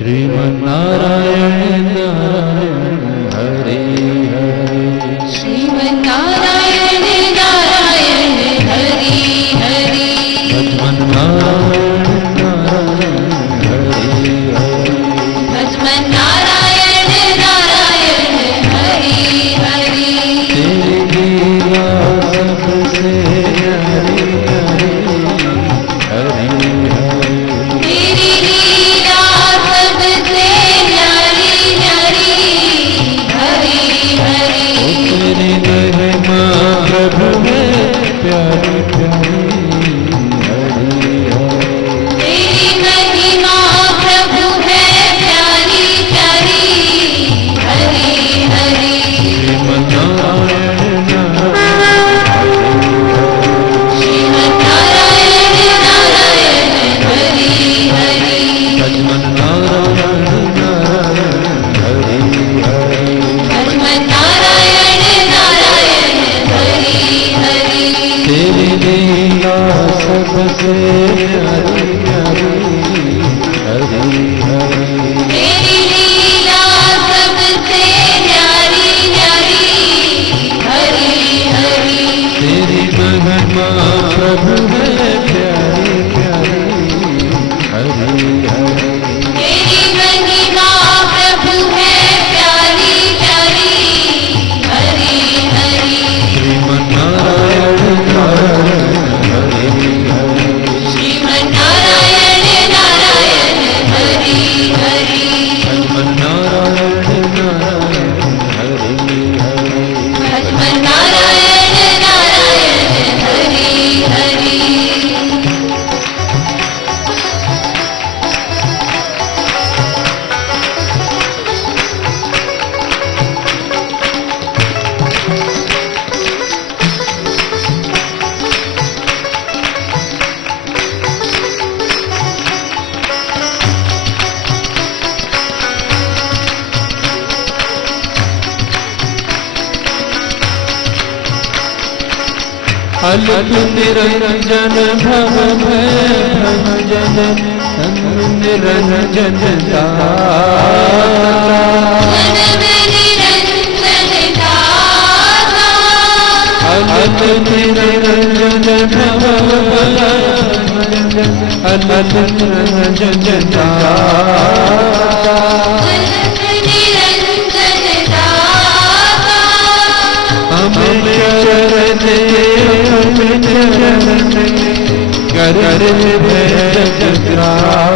श्रीमन्नारायण नारायण हरे हरे श्रीमन्नारायण नारायण हरे हरे भजमन्नारायण नारायण हरे हरे भजमन्नारायण नारायण हरे हरे तेरी लीला सबसे हरे हरे हरे हरे तेरी लीला सबसे न्यारी न्यारी हरे हरे तेरी महिमा प्रभु है प्यारी प्यारी हरे हरे तेरी महिमा प्रभु है प्यारी प्यारी हरे हरे श्रीमन्नारायण श्रीमन्नारायण नारायण हरे हरे भजमन्नारायण नारायण हरे हरे भजमन्नारायण नारायण हरे हरे तेरी लीला सबसे प्यारी प्यारी हरे हरे तेरी लीला सबसे न्यारी न्यारी हरे हरे तेरी महिमा प्रभु है प्यारी प्यारी हरे हरे तेरी महिमा प्रभु है प्यारी प्यारी हरे हरे श्रीमन्नारायण नारायण हरे हरे श्रीमन्नारायण नारायण हरे हरे भजमन्नारायण नारायण हरे हरे भजमन्नारायण नारायण हरे हरे अलग निरंजन भव भंजन निरंजन दाता जन्म निरंजन दाता अलग निरंजन भव भंजन अलग निरंजन दाता जन्म निरंजन दाता हमें शरण हमें शरण कर जगत्राता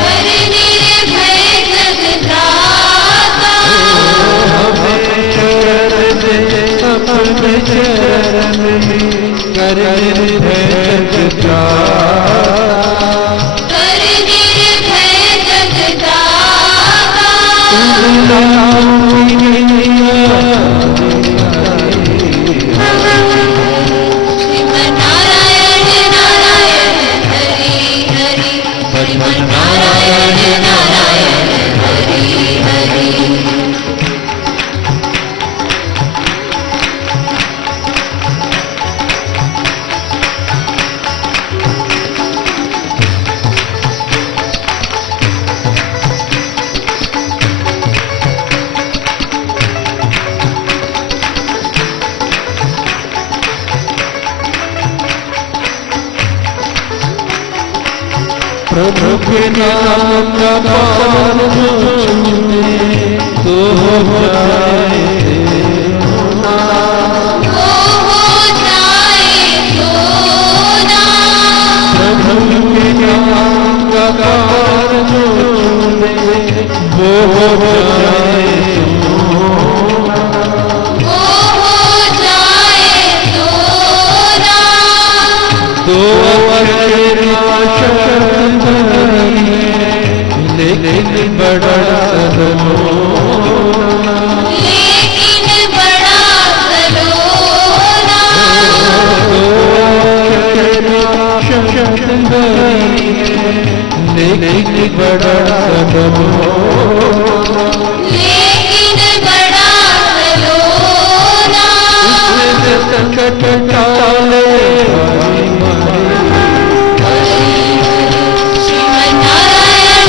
हर निर्भय जगत्राता हमें शरण अपने चरण कर जगत्राता हर निर्भय जगत्राता श्रीमन्नारायण नारायण हरे हरे श्रीमन्नारायण नारायण हरे हरे प्रभु के नाम का पान जो छूटे तो हो जाए सोना। हो जाए सोना प्रभु के नाम का पान जो छूटे वो हो जाए सोना। हो जाए सोना दो अक्षर शब्द लेकिन बड़ा सलोना। लेकिन बड़ा सलोना दो अक्षर शब्द लेकिन बड़ा सलोना। लेकिन बड़ा सलोना संकट टाले श्रीमन्नारायण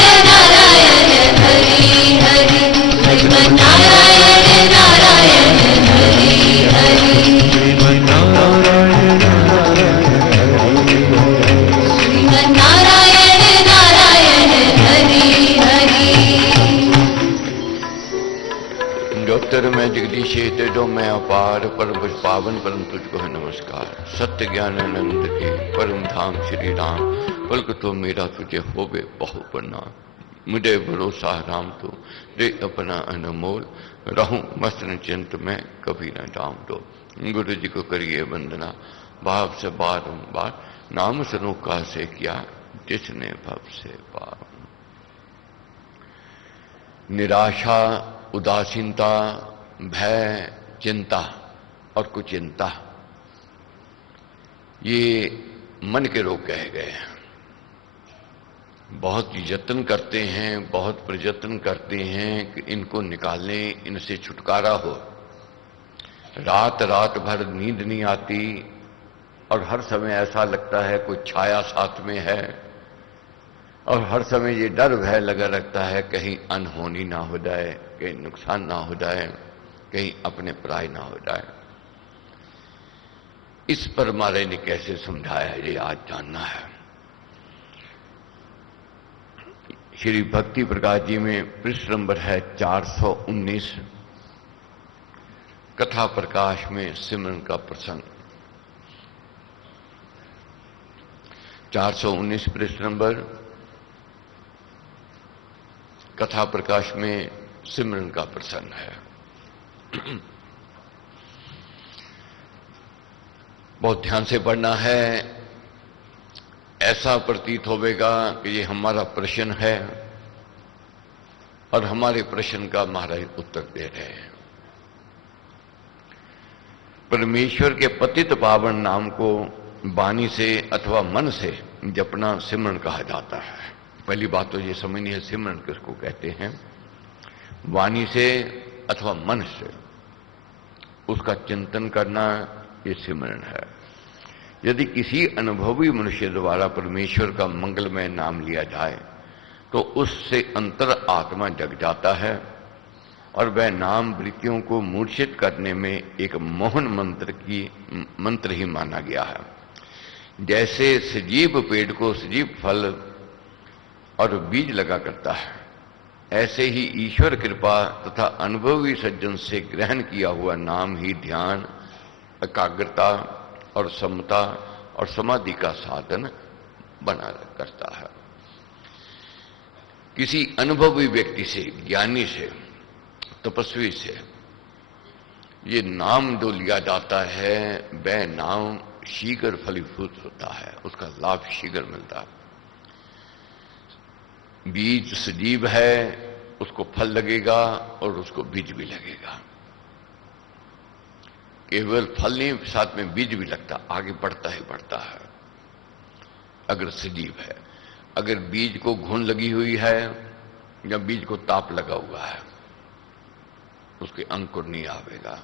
पार परम पावन परम तुझको है नमस्कार। सत्य ज्ञान आनंद के परम धाम श्री राम, पलक तो मेरा तुझे होवे बहु प्रणाम। मुझे भरोसा राम तो रे अपना अनमोल, रहूं मस्त चिंत में कभी न डाम दो। गुरु जी को करिए वंदना भाव से बारंबार, नाम सनोखा से किया जिसने भव से पार। निराशा, उदासीनता, भय, चिंता और कुचिंता, ये मन के रोग कहे गए हैं। बहुत यत्न करते हैं, बहुत प्रयत्न करते हैं कि इनको निकालने, इनसे छुटकारा हो। रात रात भर नींद नहीं आती और हर समय ऐसा लगता है कोई छाया साथ में है, और हर समय ये डर भय लगा रहता है कहीं अनहोनी ना हो जाए, कहीं नुकसान ना हो जाए, कहीं अपने पराय ना हो जाए। इस पर महाराज ने कैसे समझाया है, ये आज जानना है। श्री भक्ति प्रकाश जी में पृष्ठ नंबर है 419, कथा प्रकाश में सिमरन का प्रसंग। 419 पृष्ठ नंबर, कथा प्रकाश में सिमरन का प्रसंग है। बहुत ध्यान से पढ़ना है। ऐसा प्रतीत होवेगा कि ये हमारा प्रश्न है और हमारे प्रश्न का महाराज उत्तर दे रहे हैं। परमेश्वर के पतित पावन नाम को वाणी से अथवा मन से जपना सिमरन कहा जाता है। पहली बात तो ये समझनी है सिमरन किसको कहते हैं। वाणी से अथवा मन से उसका चिंतन करना, ये सिमरन है। यदि किसी अनुभवी मनुष्य द्वारा परमेश्वर का मंगलमय नाम लिया जाए तो उससे अंतर आत्मा जग जाता है और वह नाम वृत्तियों को मूर्छित करने में एक मोहन मंत्र ही माना गया है। जैसे सजीव पेड़ को सजीव फल और बीज लगा करता है, ऐसे ही ईश्वर कृपा तथा अनुभवी सज्जन से ग्रहण किया हुआ नाम ही ध्यान, एकाग्रता और समता और समाधि का साधन बना करता है। किसी अनुभवी व्यक्ति से, ज्ञानी से, तपस्वी से ये नाम जो लिया जाता है वह नाम शीघ्र फलीभूत होता है, उसका लाभ शीघ्र मिलता है। बीज सजीव है, उसको फल लगेगा और उसको बीज भी लगेगा। केवल फल नहीं, साथ में बीज भी लगता, आगे बढ़ता ही बढ़ता है अगर सजीव है। अगर बीज को घुन लगी हुई है या बीज को ताप लगा हुआ है, उसके अंकुर नहीं आवेगा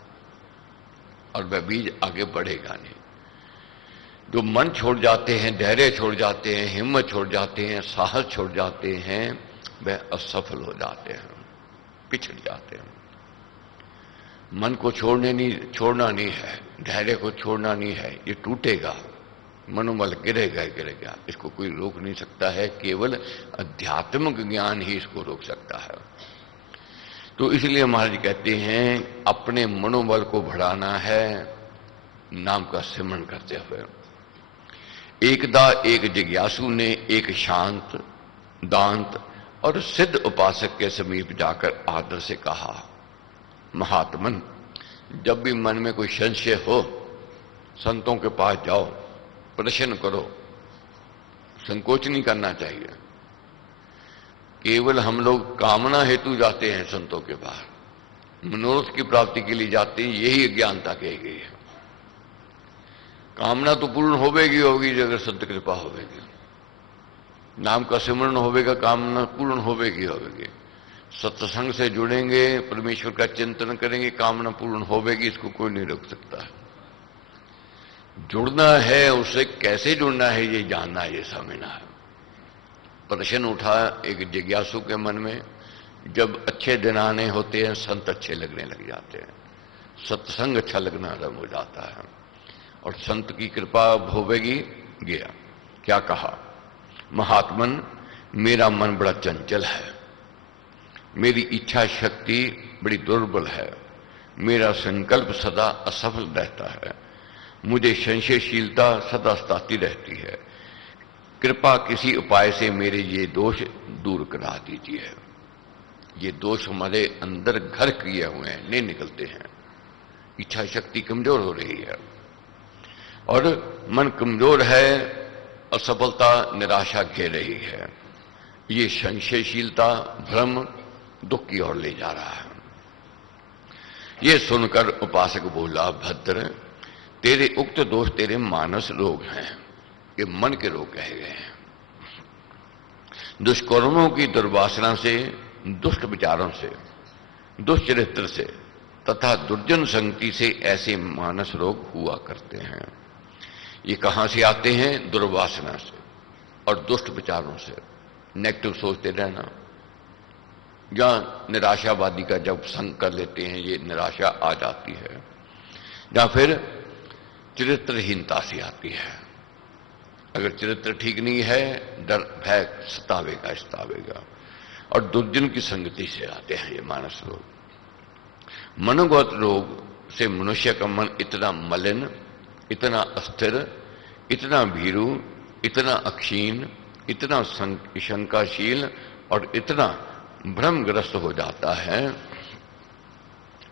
और वह बीज आगे बढ़ेगा नहीं। जो मन छोड़ जाते हैं, धैर्य छोड़ जाते हैं, हिम्मत छोड़ जाते हैं, साहस छोड़ जाते हैं, वह असफल हो जाते हैं, पिछड़ जाते हैं। मन को छोड़ना नहीं है, धैर्य को छोड़ना नहीं है, ये टूटेगा, मनोबल गिरेगा गिरेगा, इसको कोई रोक नहीं सकता है। केवल आध्यात्मिक ज्ञान ही इसको रोक सकता है। तो इसलिए महाराज कहते हैं अपने मनोबल को बढ़ाना है नाम का सिमरन करते हुए। एकदा एक जिज्ञासु ने एक शांत, दांत और सिद्ध उपासक के समीप जाकर आदर से कहा, महात्मन, जब भी मन में कोई संशय हो संतों के पास जाओ, प्रश्न करो, संकोच नहीं करना चाहिए। केवल हम लोग कामना हेतु जाते हैं संतों के पास, मनोरथ की प्राप्ति के लिए जाते हैं, यही अज्ञानता कही गई है। कामना तो पूर्ण होगी अगर संत कृपा होगी, नाम का सिमरन होगा, कामना पूर्ण होगी। सत्संग से जुड़ेंगे, परमेश्वर का चिंतन करेंगे, कामना पूर्ण होगी, इसको कोई नहीं रोक सकता है। जुड़ना है, उससे कैसे जुड़ना है ये जानना है, ये समझना है। प्रश्न उठा एक जिज्ञासु के मन में, जब अच्छे दिन आने होते हैं संत अच्छे लगने लग जाते हैं, सत्संग अच्छा लगना आरंभ हो जाता है और संत की कृपा होवेगी। गया क्या कहा, महात्मन, मेरा मन बड़ा चंचल है, मेरी इच्छा शक्ति बड़ी दुर्बल है, मेरा संकल्प सदा असफल रहता है, मुझे संशयशीलता सदा सताती रहती है। कृपा किसी उपाय से मेरे ये दोष दूर करा दीजिए। ये दोष हमारे अंदर घर किए हुए हैं, नहीं निकलते हैं। इच्छा शक्ति कमजोर हो रही है और मन कमजोर है, असफलता निराशा घेर रही है। ये संशयशीलता भ्रम दुख की ओर ले जा रहा है। ये सुनकर उपासक बोला, भद्र तेरे उक्त दोष तेरे मानस रोग हैं, ये मन के रोग कहे गए हैं। दुष्कर्मों की दुर्वासना से, दुष्ट विचारों से, दुष्चरित्र से तथा दुर्जन संगति से ऐसे मानस रोग हुआ करते हैं। ये कहां से आते हैं? दुर्वासना से और दुष्ट विचारों से, नेगेटिव सोचते रहना, या निराशावादी का जब संग कर लेते हैं ये निराशा आ जाती है, या फिर चरित्रहीनता से आती है। अगर चरित्र ठीक नहीं है, डर भय सतावेगा सतावेगा। और दुर्जन की संगति से आते हैं ये मानस रोग। मनोगत रोग से मनुष्य का मन इतना मलिन, इतना अस्थिर, इतना भीरू, इतना अक्षीण, इतना शंकाशील और इतना भ्रमग्रस्त हो जाता है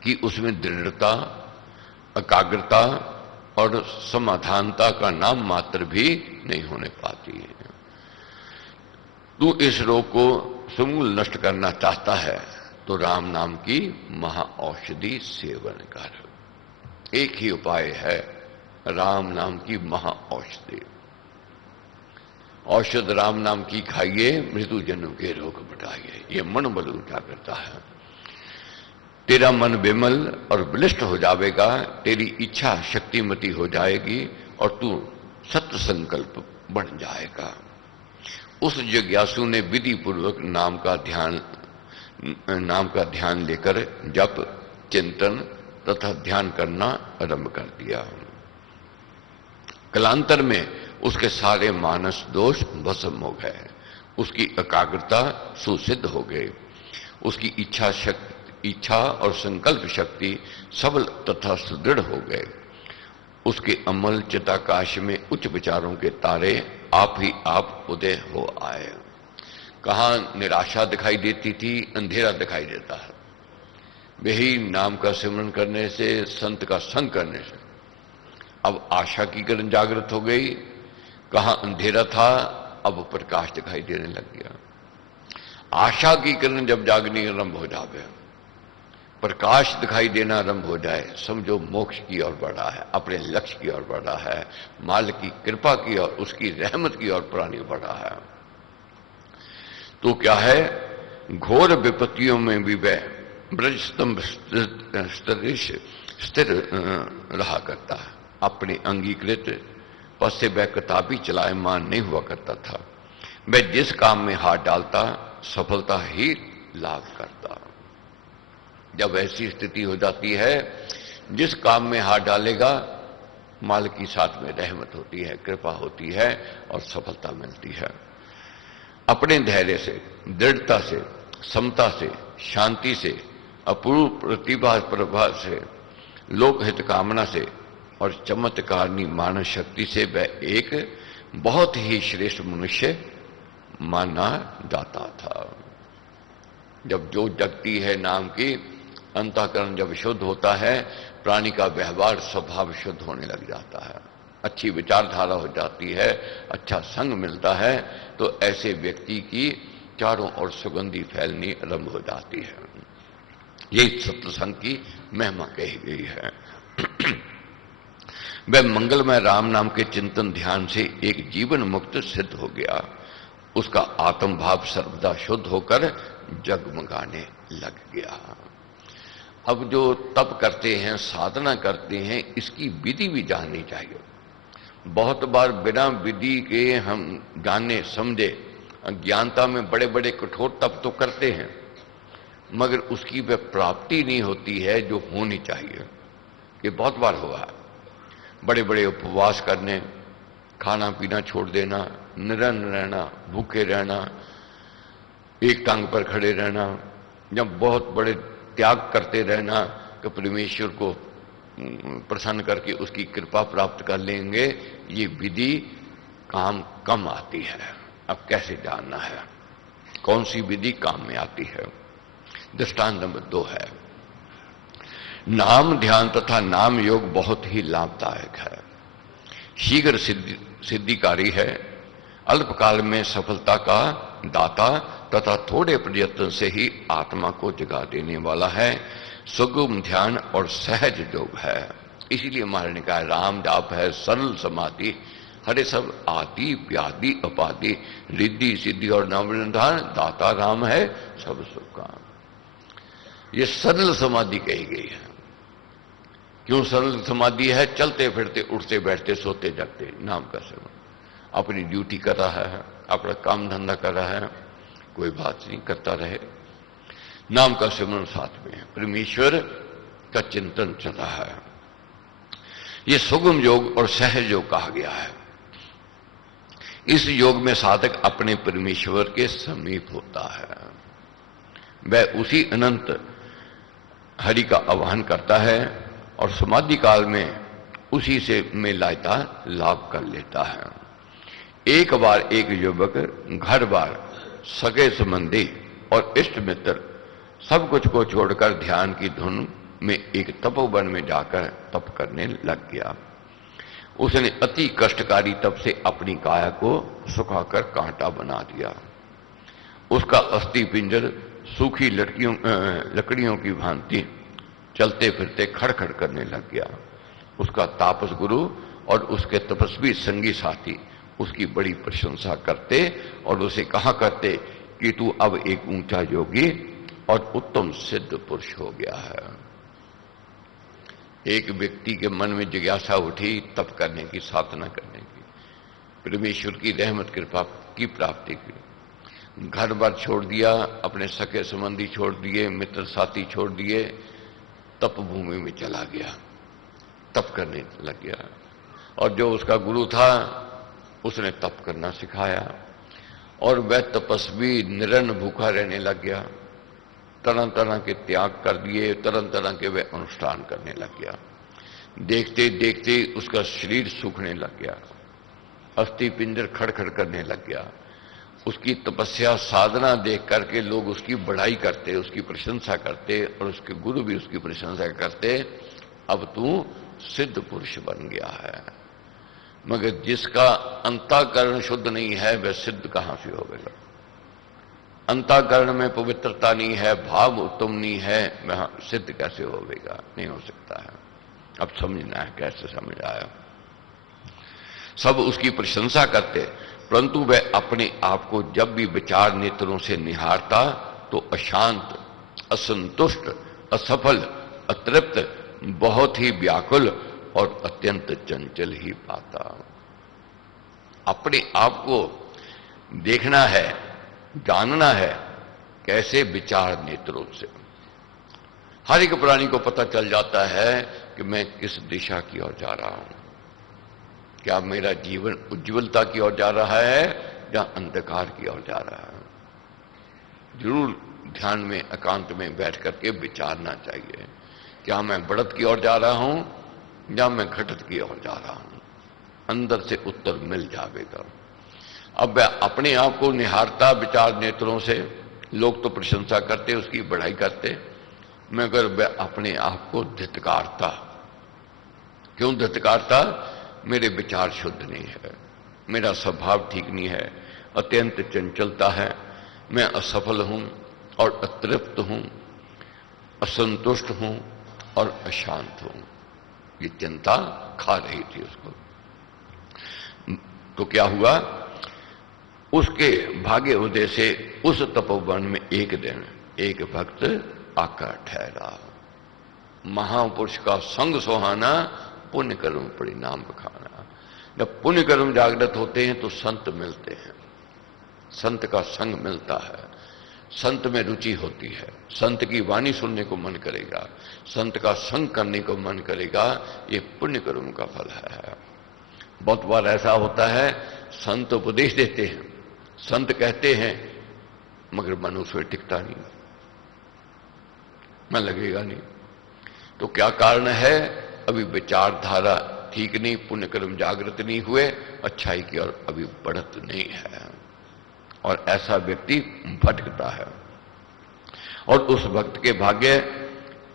कि उसमें दृढ़ता, एकाग्रता और समाधानता का नाम मात्र भी नहीं होने पाती है। तू इस रोग को समूल नष्ट करना चाहता है तो राम नाम की महाऔषधि सेवन कर। एक ही उपाय है, राम नाम की महाऔषधि। औषध राम नाम की खाइए, मृत्यु जन्म के रोग मिटाइए। ये मन बल ऊंचा करता है। तेरा मन विमल और बलिष्ठ हो जाएगा, तेरी इच्छा शक्तिमती हो जाएगी और तू सत्य संकल्प बन जाएगा। उस जिज्ञासु ने विधि पूर्वक नाम का ध्यान लेकर जप, चिंतन तथा ध्यान करना आरंभ कर दिया। कालांतर में उसके सारे मानस दोष भस्म हो गए, उसकी एकाग्रता सुसिद्ध हो गई, उसकी इच्छा और संकल्प शक्ति सबल तथा सुदृढ़ हो गए। उसके अमल चिताकाश में उच्च विचारों के तारे आप ही आप उदय हो आए। कहां निराशा दिखाई देती थी, अंधेरा दिखाई देता है। वही नाम का सिमरन करने से, संत का संग करने से अब आशा की किरण जागृत हो गई। कहां अंधेरा था, अब प्रकाश दिखाई देने लग गया। आशा की किरण जब जागनी आरंभ हो जावे, प्रकाश दिखाई देना आरंभ हो जाए, समझो मोक्ष की ओर बढ़ा है, अपने लक्ष्य की ओर बढ़ा है, मालिक की कृपा की ओर, उसकी रहमत की ओर प्राणी बढ़ा है। तो क्या है, घोर विपत्तियों में भी वह ब्रज स्तंभ स्थिर रहा करता है। अपने अंगीकृत पद से वह कदापि चलायमान नहीं हुआ करता था। वह जिस काम में हाथ डालता सफलता ही लाभ करता। जब ऐसी स्थिति हो जाती है, जिस काम में हाथ डालेगा मालिक की साथ में रहमत होती है, कृपा होती है और सफलता मिलती है। अपने धैर्य से, दृढ़ता से, समता से, शांति से, अपूर्व प्रतिभा प्रभा से, लोकहित कामना से और चमत्कारनी मानव शक्ति से वह एक बहुत ही श्रेष्ठ मनुष्य माना जाता था। जब जो जगती है नाम की, अंतःकरण जब शुद्ध होता है, प्राणी का व्यवहार स्वभाव शुद्ध होने लग जाता है, अच्छी विचारधारा हो जाती है, अच्छा संग मिलता है, तो ऐसे व्यक्ति की चारों ओर सुगंधी फैलनी आरंभ हो जाती है। यही सत्संग की महिमा कही गई है। वह मंगलमय राम नाम के चिंतन ध्यान से एक जीवन मुक्त सिद्ध हो गया। उसका आत्म भाव सर्वदा शुद्ध होकर जगमगाने लग गया। अब जो तप करते हैं, साधना करते हैं, इसकी विधि भी जाननी चाहिए। बहुत बार बिना विधि के हम जाने समझे अज्ञानता में बड़े बड़े कठोर तप तो करते हैं, मगर उसकी वह प्राप्ति नहीं होती है जो होनी चाहिए। ये बहुत बार हुआ है। बड़े बड़े उपवास करने, खाना पीना छोड़ देना, निरन्न रहना, भूखे रहना, एक टांग पर खड़े रहना, जब बहुत बड़े त्याग करते रहना, कि परमेश्वर को प्रसन्न करके उसकी कृपा प्राप्त कर लेंगे, ये विधि काम कम आती है। अब कैसे जानना है कौन सी विधि काम में आती है? दृष्टांत नंबर 2 है, नाम ध्यान तथा नाम योग बहुत ही लाभदायक है, शीघ्र सिद्धिकारी है, अल्पकाल में सफलता का दाता तथा थोड़े प्रयत्न से ही आत्मा को जगा देने वाला है, सुगम ध्यान और सहज योग है। इसीलिए महाराज ने कहा राम जाप है सरल समाधि, हरे सब आदि व्याधि उपाधि, रिद्धि सिद्धि और नवनिधान, दाता राम है सब सुख का। ये सरल समाधि कही गई है। क्यों सरल समाधि है? चलते फिरते उठते बैठते सोते जगते नाम का सेवन, अपनी ड्यूटी कर रहा है, अपना काम धंधा कर रहा है, कोई बात नहीं, करता रहे, नाम का सिमरन साथ में, परमेश्वर का चिंतन चल रहा है। यह सुगम योग और सहज योग कहा गया है। इस योग में साधक अपने परमेश्वर के समीप होता है, वह उसी अनंत हरि का आह्वान करता है और समाधि काल में उसी से मिलायता लाभ कर लेता है। एक बार एक युवक घर बार सगे संबंधी और इष्ट मित्र सब कुछ को छोड़कर ध्यान की धुन में एक तपोवन में जाकर तप करने लग गया। उसने अति कष्टकारी तप से अपनी काया को सुखाकर कांटा बना दिया। उसका अस्थि पिंजर सूखी लकड़ियों की भांति चलते फिरते खड़खड़ करने लग गया। उसका तापस गुरु और उसके तपस्वी संगी साथी उसकी बड़ी प्रशंसा करते और उसे कहा करते कि तू अब एक ऊंचा योगी और उत्तम सिद्ध पुरुष हो गया है। एक व्यक्ति के मन में जिज्ञासा उठी तप करने की, साधना करने की, परमेश्वर की रहमत कृपा की प्राप्ति की। घर बार छोड़ दिया, अपने सके संबंधी छोड़ दिए, मित्र साथी छोड़ दिए, तप भूमि में चला गया, तप करने लग गया। और जो उसका गुरु था उसने तप करना सिखाया और वह तपस्वी निरन्न भूखा रहने लग गया। तरह तरह के त्याग कर दिए, तरह तरह के वह अनुष्ठान करने लग गया। देखते देखते उसका शरीर सूखने लग गया, अस्थि पिंजर खड़खड़ करने लग गया। उसकी तपस्या साधना देख करके लोग उसकी बढ़ाई करते, उसकी प्रशंसा करते और उसके गुरु भी उसकी प्रशंसा करते, अब तू सिद्ध पुरुष बन गया है। मगर जिसका अंतःकरण शुद्ध नहीं है वह सिद्ध कहां से होगा? अंतःकरण में पवित्रता नहीं है, भाव उत्तम नहीं है, वह सिद्ध कैसे होगा? नहीं हो सकता है। अब समझना है कैसे समझ आया। सब उसकी प्रशंसा करते, परंतु वह अपने आप को जब भी विचार नेत्रों से निहारता तो अशांत, असंतुष्ट, असफल, अतृप्त, बहुत ही व्याकुल और अत्यंत चंचल ही पाता। अपने आप को देखना है, जानना है, कैसे? विचार नेत्रों से। हर एक प्राणी को पता चल जाता है कि मैं किस दिशा की ओर जा रहा हूं। क्या मेरा जीवन उज्ज्वलता की ओर जा रहा है या अंधकार की ओर जा रहा है? जरूर ध्यान में एकांत में बैठ करके विचारना चाहिए, क्या मैं बढ़त की ओर जा रहा हूं या मैं घटत की ओर जा रहा हूं? अंदर से उत्तर मिल जाएगा। अब वह अपने आप को निहारता विचार नेत्रों से, लोग तो प्रशंसा करते, उसकी बढ़ाई करते, मगर वह अपने आप को धिक्कारता। क्यों धिक्कारता? मेरे विचार शुद्ध नहीं है, मेरा स्वभाव ठीक नहीं है, अत्यंत चंचलता है, मैं असफल हूं और अतृप्त हूं, असंतुष्ट हूं और अशांत हूं। ये चिंता खा रही थी उसको। तो क्या हुआ? उसके भाग्य उदय से उस तपोवन में एक दिन एक भक्त आकर ठहरा। महापुरुष का संग सुहाना, पुण्य कर्म परिणाम बखाना। जब पुण्य कर्म जागृत होते हैं तो संत मिलते हैं, संत का संग मिलता है, संत में रुचि होती है, संत की वाणी सुनने को मन करेगा, संत का संग करने को मन करेगा। ये पुण्य कर्म का फल है। बहुत बार ऐसा होता है, संत उपदेश देते हैं, संत कहते हैं, मगर मन उसमें टिकता नहीं, मन लगेगा नहीं। तो क्या कारण है? अभी विचारधारा ठीक नहीं, पुण्य कर्म जागृत नहीं हुए, अच्छाई की ओर अभी बढ़त नहीं है, और ऐसा व्यक्ति भटकता है। और उस भक्त के भाग्य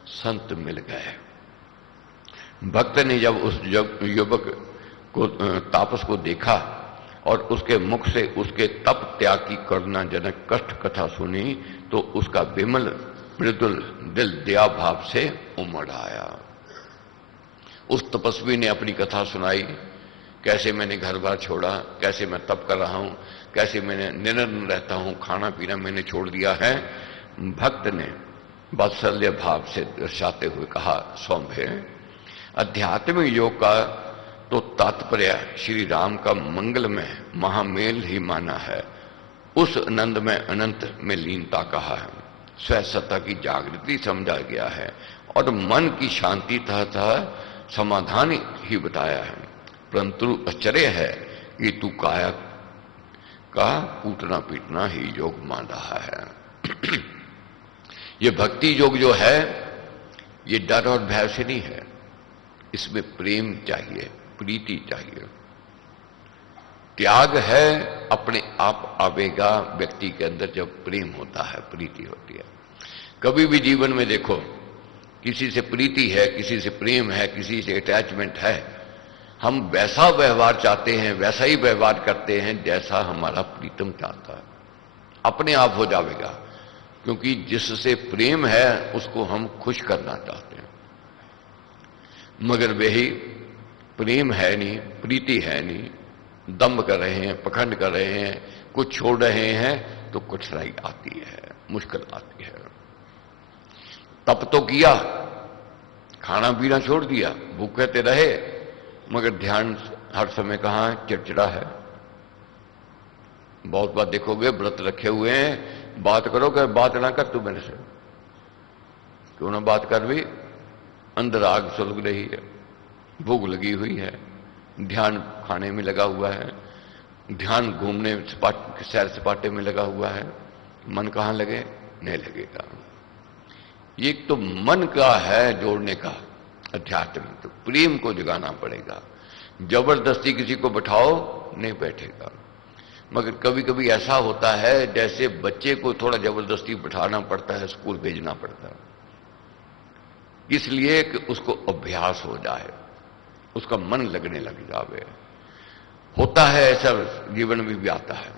संत मिल गए। भक्त ने जब उस युवक को, तापस को देखा और उसके मुख से उसके तप त्याग की करुणाजनक कष्ट कथा सुनी, तो उसका विमल मृदुल दिल दया भाव से उमड़ आया। उस तपस्वी ने अपनी कथा सुनाई, कैसे मैंने घर बार छोड़ा, कैसे मैं तप कर रहा हूं, कैसे मैंने निरंतर रहता हूं, खाना पीना मैंने छोड़ दिया है। भक्त ने वात्सल्य भाव से दर्शाते हुए कहा, सौम्य, आध्यात्मिक योग का तो तात्पर्य श्री राम का मंगलमय महामेल ही माना है। उस आनंद में अनंत में लीनता कहा है, स्वसत्ता की जागृति समझा गया है, और मन की शांति तथा समाधान ही बताया है। परंतु आश्चर्य है कि तू काया का कूटना पीटना ही योग मान रहा है। ये भक्ति योग जो है, ये डर और भय से नहीं है, इसमें प्रेम चाहिए, प्रीति चाहिए, त्याग है, अपने आप आवेगा व्यक्ति के अंदर जब प्रेम होता है, प्रीति होती है। कभी भी जीवन में देखो, किसी से प्रीति है, किसी से प्रेम है, किसी से अटैचमेंट है, हम वैसा व्यवहार चाहते हैं, वैसा ही व्यवहार करते हैं जैसा हमारा प्रीतम चाहता है, अपने आप हो जाएगा, क्योंकि जिससे प्रेम है उसको हम खुश करना चाहते हैं। मगर वही प्रेम है नहीं, प्रीति है नहीं, दम्भ कर रहे हैं, पखंड कर रहे हैं, कुछ छोड़ रहे हैं, तो कठिनाई आती है, मुश्किल आती है। तप तो किया, खाना पीना छोड़ दिया, भूखे ते रहे, मगर ध्यान हर समय कहां है? चिड़चिड़ा है। बहुत बार देखोगे व्रत रखे हुए हैं, बात करो कि बात ना कर तू मेरे से, क्यों ना बात कर भी, अंदर आग सुलग रही है, भूख लगी हुई है, ध्यान खाने में लगा हुआ है, ध्यान घूमने सैर सपाटे में लगा हुआ है, मन कहां लगे? नहीं लगेगा। ये तो मन का है जोड़ने का अध्यात्म, तो प्रेम को जगाना पड़ेगा। जबरदस्ती किसी को बैठाओ नहीं बैठेगा। मगर कभी कभी ऐसा होता है जैसे बच्चे को थोड़ा जबरदस्ती बैठाना पड़ता है, स्कूल भेजना पड़ता है, इसलिए कि उसको अभ्यास हो जाए, उसका मन लगने लग जावे। होता है ऐसा, जीवन में भी आता है,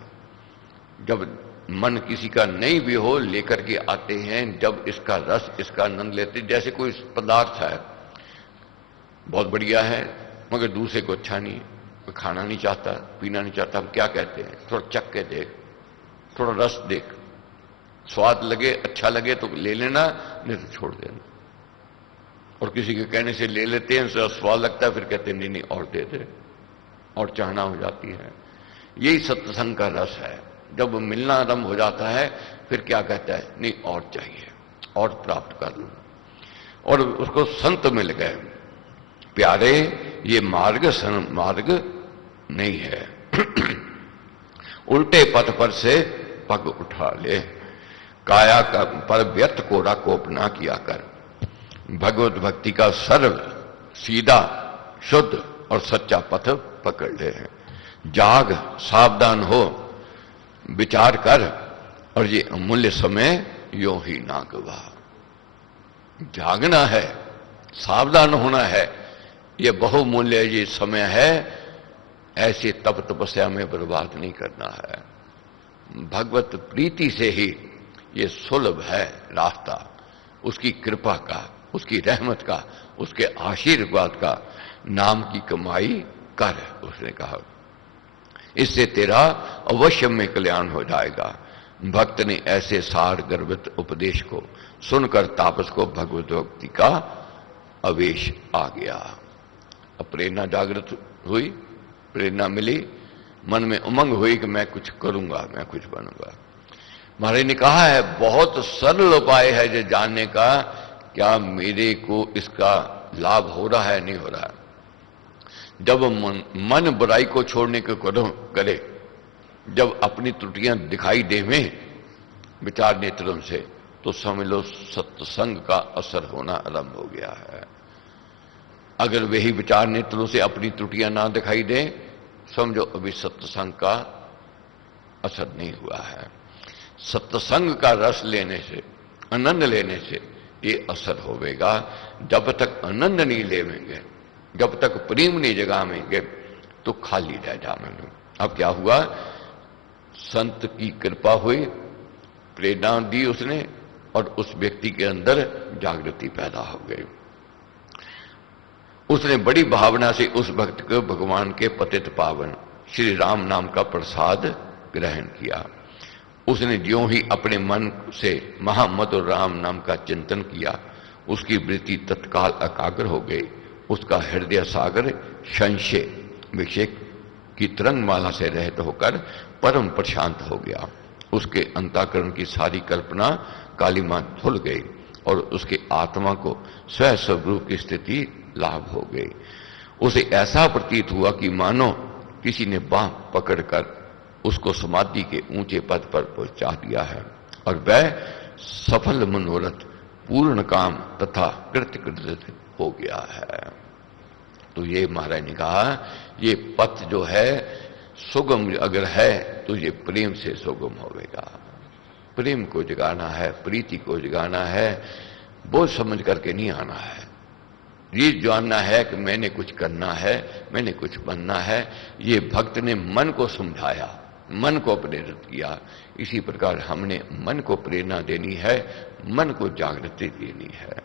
जब मन किसी का नहीं भी हो लेकर के आते हैं, जब इसका रस, इसका आनंद लेते, जैसे कोई पदार्थ है बहुत बढ़िया है, मगर दूसरे को अच्छा नहीं, कोई खाना नहीं चाहता, पीना नहीं चाहता, हम क्या कहते हैं? थोड़ा चख के देख, थोड़ा रस देख, स्वाद लगे, अच्छा लगे तो ले लेना, नहीं तो छोड़ देना। और किसी के कहने से ले लेते हैं, स्वाद लगता है, फिर कहते हैं नहीं नहीं और दे दे, और चाहना हो जाती है। यही सत्संग का रस है। जब मिलना आरंभ हो जाता है, फिर क्या कहता है? नहीं और चाहिए, और प्राप्त कर लो। और उसको संत मिल गए। प्यारे, ये मार्ग मार्ग नहीं है, उल्टे पथ पर से पग उठा ले, काया का पर व्यर्थ कोरा कोप ना किया कर। भगवत भक्ति का सरल, सीधा, शुद्ध और सच्चा पथ पकड़ ले। जाग, सावधान हो, विचार कर, और ये अमूल्य समय यो ही ना गवा। जागना है, सावधान होना है, ये बहुमूल्य ये समय है, ऐसे तप तपस्या में बर्बाद नहीं करना है। भगवत प्रीति से ही ये सुलभ है रास्ता, उसकी कृपा का, उसकी रहमत का, उसके आशीर्वाद का। नाम की कमाई कर, उसने कहा, इससे तेरा अवश्य में कल्याण हो जाएगा। भक्त ने ऐसे सार गर्भित उपदेश को सुनकर तापस को भगवत भक्ति का आवेश आ गया। अब प्रेरणा जागृत हुई, प्रेरणा मिली, मन में उमंग हुई कि मैं कुछ करूंगा, मैं कुछ बनूंगा। महाराज ने कहा है बहुत सरल उपाय है जो जानने का, क्या मेरे को इसका लाभ हो रहा है, नहीं हो रहा है। जब मन बुराई को छोड़ने को करे, जब अपनी त्रुटियां दिखाई देवें विचार नेत्रों से, तो समझ लो सत्संग का असर होना आरंभ हो गया है। अगर वही विचार नेत्रों से अपनी त्रुटियां ना दिखाई दे, समझो अभी सत्संग का असर नहीं हुआ है। सत्संग का रस लेने से, आनंद लेने से ये असर होवेगा। जब तक आनंद नहीं लेवेंगे, जब तक प्रेम नहीं जगावेंगे, तो खाली रह जाएंगे। अब क्या हुआ, संत की कृपा हुई, प्रेरणा दी उसने, और उस व्यक्ति के अंदर जागृति पैदा हो गई। उसने बड़ी भावना से उस भक्त को भगवान के पतित पावन श्री राम नाम का प्रसाद ग्रहण किया। उसने ज्यों ही अपने मन से महामधुर राम नाम का चिंतन किया, उसकी वृत्ति तत्काल एकाग्र हो गई। उसका हृदय सागर संशय विषेक की तरंगमाला से रहित होकर परम प्रशांत हो गया। उसके अंतःकरण की सारी कल्पना कालिमा धुल गई और उसके आत्मा को स्वस्वरूप की स्थिति लाभ हो गई। उसे ऐसा प्रतीत हुआ कि मानो किसी ने बांह पकड़कर उसको समाधि के ऊंचे पद पर पहुंचा दिया है और वह सफल मनोरथ पूर्ण काम तथा कृतकृत हो गया है। तो ये महाराज ने कहा, ये पथ जो है सुगम अगर है तो ये प्रेम से सुगम होगा। प्रेम को जगाना है, प्रीति को जगाना है, बोझ समझ करके नहीं आना है। ये जानना है कि मैंने कुछ करना है, मैंने कुछ बनना है। ये भक्त ने मन को समझाया, मन को प्रेरित किया। इसी प्रकार हमने मन को प्रेरणा देनी है, मन को जागृति देनी है।